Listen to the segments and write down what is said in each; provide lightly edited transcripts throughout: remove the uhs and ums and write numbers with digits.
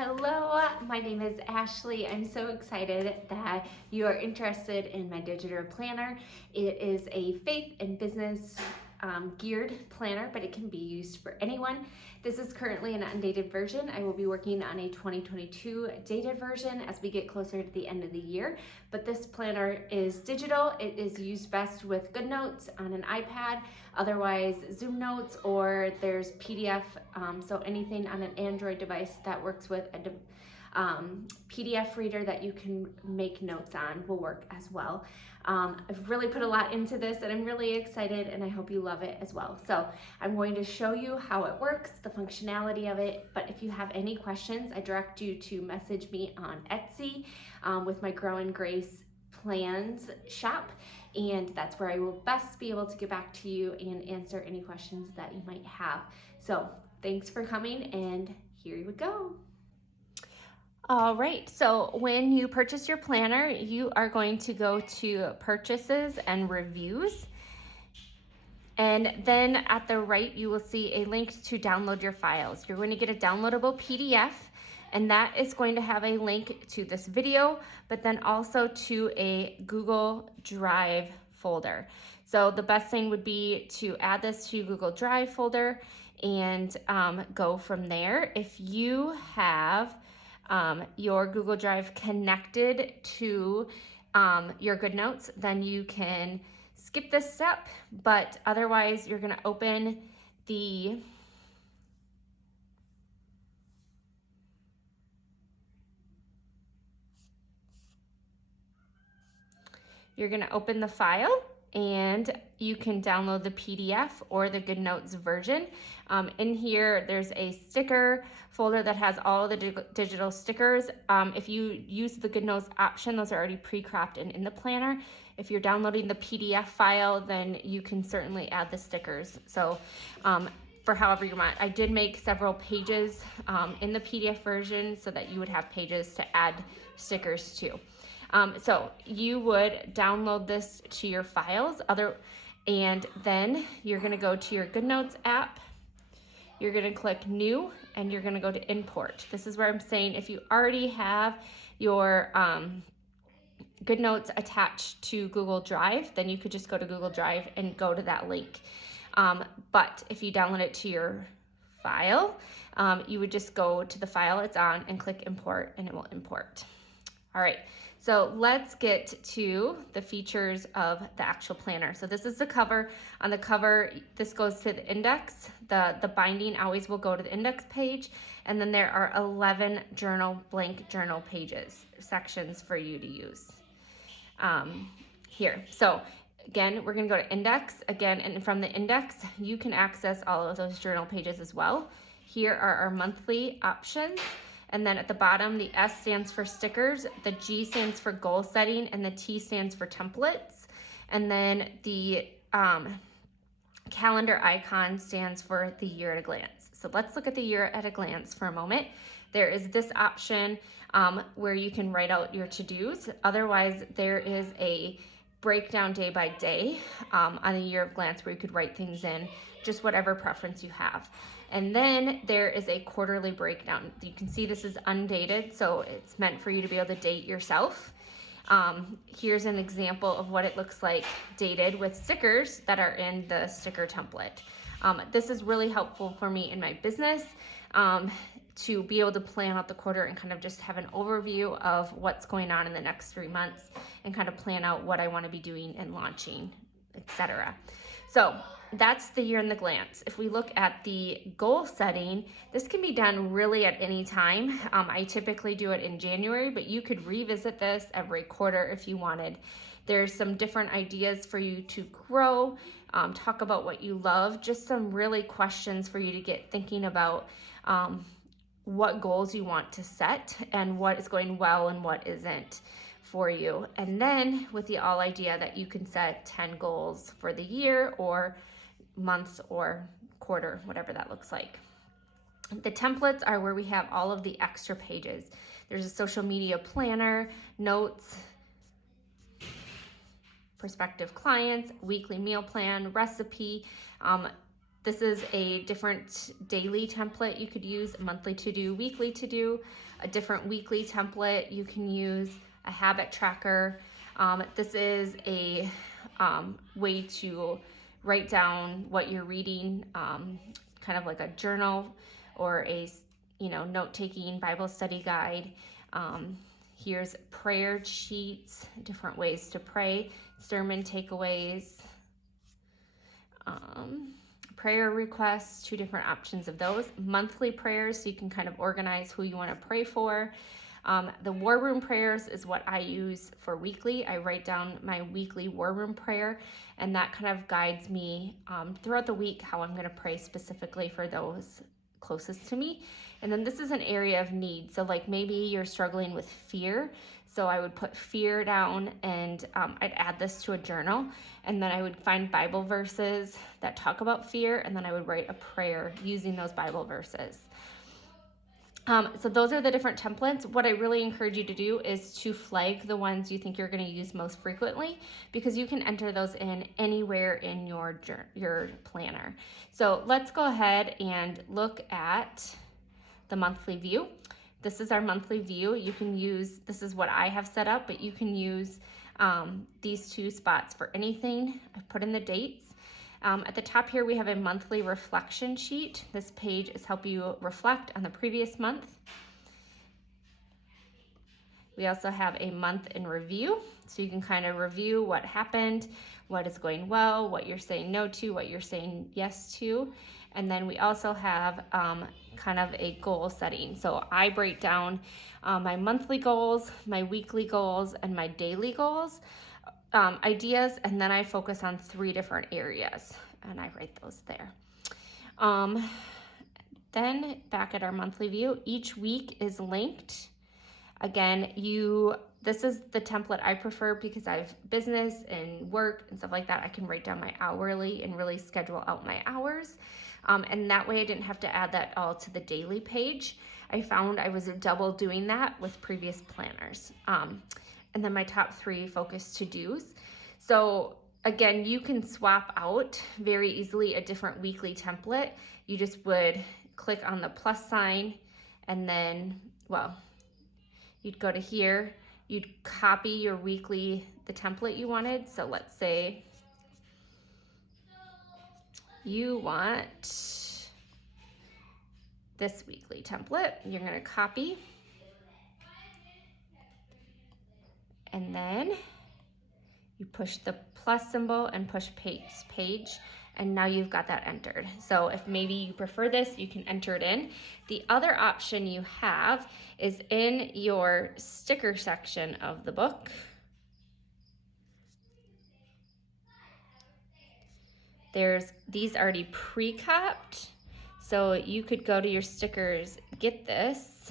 Hello, my name is Ashley. I'm so excited that you are interested in my digital planner. It is a faith and business geared planner, but it can be used for anyone. This is currently an undated version. I will be working on a 2022 dated version as we get closer to the end of the year. But this planner is digital. It is used best with GoodNotes on an iPad, otherwise Zoom Notes, or there's PDF. So anything on an Android device that works with a PDF reader that you can make notes on will work as well. I've really put a lot into this and I'm really excited, and I hope you love it as well. So I'm going to show you how it works, the functionality of it, but if you have any questions, I direct you to message me on Etsy with my Grow in Grace Plans shop, and that's where I will best be able to get back to you and answer any questions that you might have. So thanks for coming, and here we go. All right, so when you purchase your planner, you are going to go to purchases and reviews. And then at the right, you will see a link to download your files. You're going to get a downloadable PDF, and that is going to have a link to this video, but then also to a Google Drive folder. So the best thing would be to add this to Google Drive folder and go from there. If you have your Google Drive connected to your GoodNotes, then you can skip this step, but otherwise you're going to open the file, and you can download the PDF or the GoodNotes version. In here, there's a sticker folder that has all the digital stickers. If you use the GoodNotes option, those are already pre-cropped and in the planner. If you're downloading the PDF file, then you can certainly add the stickers. So for however you want. I did make several pages in the PDF version so that you would have pages to add stickers to. So you would download this to your files, and then you're going to go to your GoodNotes app. You're going to click New, and you're going to go to Import. This is where I'm saying if you already have your GoodNotes attached to Google Drive, then you could just go to Google Drive and go to that link. But if you download it to your file, you would just go to the file it's on and click Import, and it will import. All right, so let's get to the features of the actual planner. So this is the cover. On the cover, this goes to the index. The binding always will go to the index page, and then there are 11 blank journal pages, sections for you to use here. So again, we're gonna go to index again, and from the index, you can access all of those journal pages as well. Here are our monthly options. And then at the bottom, the S stands for stickers, the G stands for goal setting, and the T stands for templates. And then the calendar icon stands for the year at a glance. So let's look at the year at a glance for a moment. There is this option where you can write out your to-dos. Otherwise, there is a breakdown day by day on the year of glance where you could write things in, just whatever preference you have. And then there is a quarterly breakdown. You can see this is undated, so it's meant for you to be able to date yourself. Here's an example of what it looks like dated with stickers that are in the sticker template. This is really helpful for me in my business to be able to plan out the quarter and kind of just have an overview of what's going on in the next 3 months and kind of plan out what I want to be doing and launching, etc. So that's the year in the glance. If we look at the goal setting, this can be done really at any time. I typically do it in January, but you could revisit this every quarter if you wanted. There's some different ideas for you to grow, talk about what you love, just some really questions for you to get thinking about what goals you want to set and what is going well and what isn't for you. And then with the all idea that you can set 10 goals for the year or month or quarter, whatever that looks like. The templates are where we have all of the extra pages. There's a social media planner, notes, prospective clients, weekly meal plan, recipe. This is a different daily template you could use, a monthly to-do, weekly to-do, a different weekly template you can use, a habit tracker. This is a way to write down what you're reading, kind of like a journal or a note-taking Bible study guide. Here's prayer sheets, different ways to pray, sermon takeaways, prayer requests, 2 different options of those. Monthly prayers, so you can kind of organize who you want to pray for. The War Room prayers is what I use for weekly. I write down my weekly War Room prayer, and that kind of guides me throughout the week how I'm going to pray specifically for those closest to me. And then this is an area of need. So like maybe you're struggling with fear. So I would put fear down, and I'd add this to a journal, and then I would find Bible verses that talk about fear, and then I would write a prayer using those Bible verses. So those are the different templates. What I really encourage you to do is to flag the ones you think you're going to use most frequently, because you can enter those in anywhere in your planner. So let's go ahead and look at the monthly view. This is our monthly view. You can use, this is what I have set up, but you can use these 2 spots for anything. I've put in the dates. At the top here, we have a monthly reflection sheet. This page is help you reflect on the previous month. We also have a month in review, so you can kind of review what happened, what is going well, what you're saying no to, what you're saying yes to. And then we also have kind of a goal setting. So I break down my monthly goals, my weekly goals, and my daily goals. Ideas, and then I focus on 3 different areas, and I write those there. Then back at our monthly view, each week is linked. Again, this is the template I prefer because I have business and work and stuff like that. I can write down my hourly and really schedule out my hours. And that way I didn't have to add that all to the daily page. I found I was double doing that with previous planners. And then my top 3 focus to-dos. So again, you can swap out very easily a different weekly template. You just would click on the plus sign, and then, you'd go to here, you'd copy your weekly, the template you wanted. So let's say you want this weekly template. You're going to copy, and then you push the plus symbol and push page, and now you've got that entered. So if maybe you prefer this, you can enter it in. The other option you have is in your sticker section of the book. There's these already pre-copied, so you could go to your stickers, get this,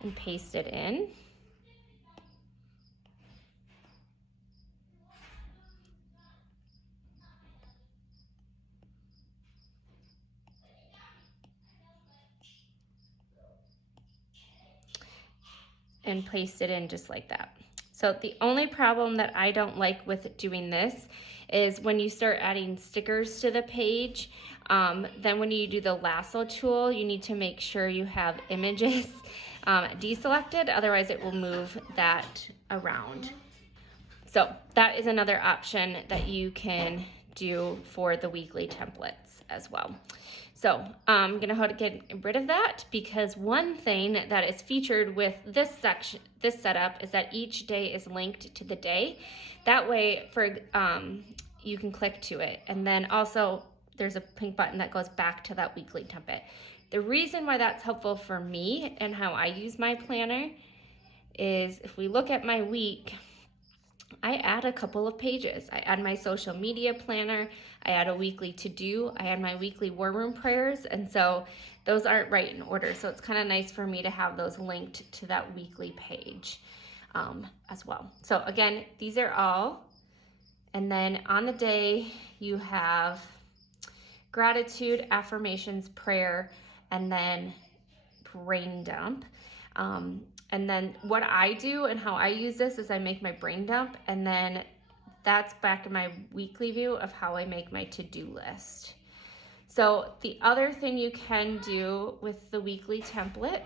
and paste it in. And paste it in just like that. So the only problem that I don't like with doing this is when you start adding stickers to the page, then when you do the lasso tool, you need to make sure you have images deselected, otherwise it will move that around. So that is another option that you can do for the weekly templates as well. So I'm gonna get rid of that, because one thing that is featured with this setup is that each day is linked to the day. That way, you can click to it, and then also there's a pink button that goes back to that weekly template. The reason why that's helpful for me and how I use my planner is if we look at my week, I add a couple of pages. I add my social media planner, I add a weekly to-do, I add my weekly War Room prayers, and so those aren't right in order. So it's kind of nice for me to have those linked to that weekly page as well. So again, these are all. And then on the day, you have gratitude, affirmations, prayer, and then brain dump. And then what I do and how I use this is I make my brain dump, and then that's back in my weekly view of how I make my to-do list. So the other thing you can do with the weekly template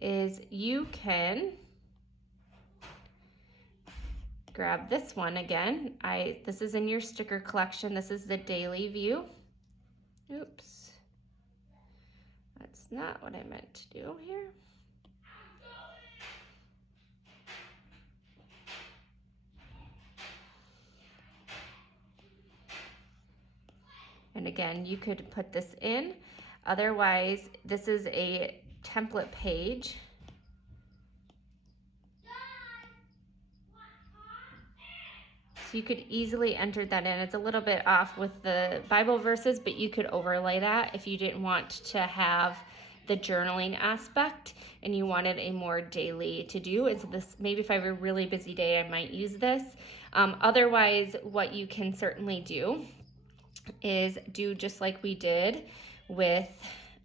is you can grab this one again. This is in your sticker collection. This is the daily view. Oops. That's not what I meant to do here. And again, you could put this in. Otherwise, this is a template page. So you could easily enter that in. It's a little bit off with the Bible verses, but you could overlay that if you didn't want to have the journaling aspect and you wanted a more daily to do. And so this, maybe if I have a really busy day, I might use this. Otherwise, what you can certainly do is do just like we did with,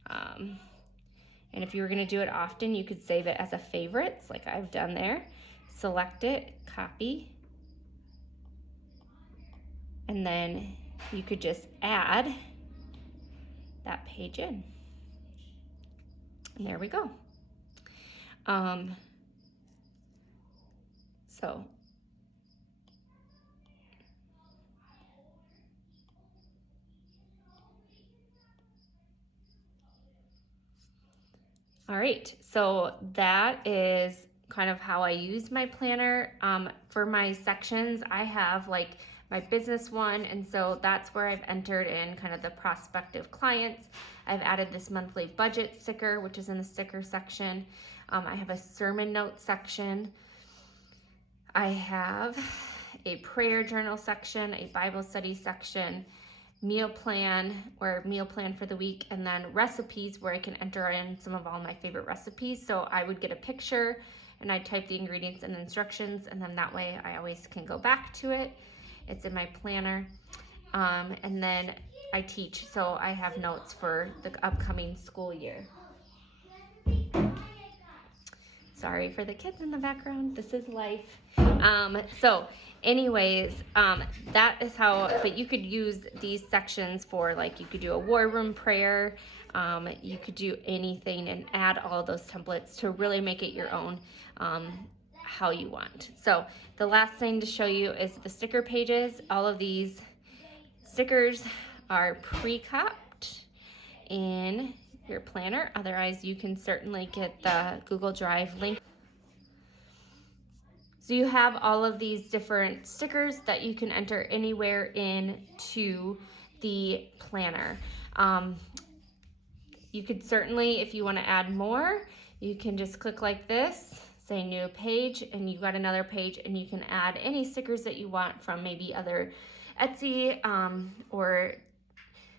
and if you were gonna do it often, you could save it as a favorites, like I've done there. Select it, copy, and then you could just add that page in. And there we go. So all right, so that is kind of how I use my planner. For my sections, I have like my business one, and so that's where I've entered in kind of the prospective clients. I've added this monthly budget sticker, which is in the sticker section. I have a sermon note section. I have a prayer journal section, a Bible study section, meal plan or meal plan for the week, and then recipes where I can enter in some of all my favorite recipes. So I would get a picture and I type the ingredients and instructions, and then that way I always can go back to it. It's in my planner. And then I teach, so I have notes for the upcoming school year. Sorry for the kids in the background. This is life. So anyways, that is how, but you could use these sections for, like, you could do a war room prayer. You could do anything and add all those templates to really make it your own, how you want. So the last thing to show you is the sticker pages. All of these stickers are pre-cupped in your planner. Otherwise, you can certainly get the Google Drive link. So you have all of these different stickers that you can enter anywhere into the planner. You could certainly, if you want to add more, you can just click like this, say new page, and you've got another page, and you can add any stickers that you want from maybe other Etsy or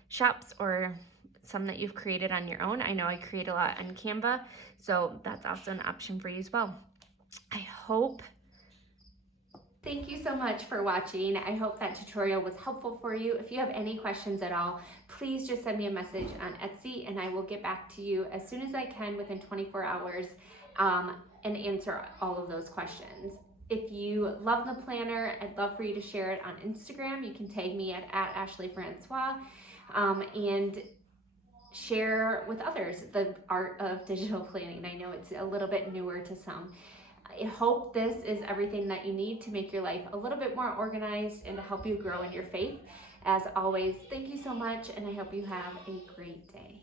shops, or some that you've created on your own. I know I create a lot on Canva, so that's also an option for you as well. Thank you so much for watching. I hope that tutorial was helpful for you. If you have any questions at all, please just send me a message on Etsy and I will get back to you as soon as I can within 24 hours and answer all of those questions. If you love the planner, I'd love for you to share it on Instagram. You can tag me at Ashley Francois and share with others the art of digital planning. I know it's a little bit newer to some. I hope this is everything that you need to make your life a little bit more organized and to help you grow in your faith. As always, thank you so much, and I hope you have a great day.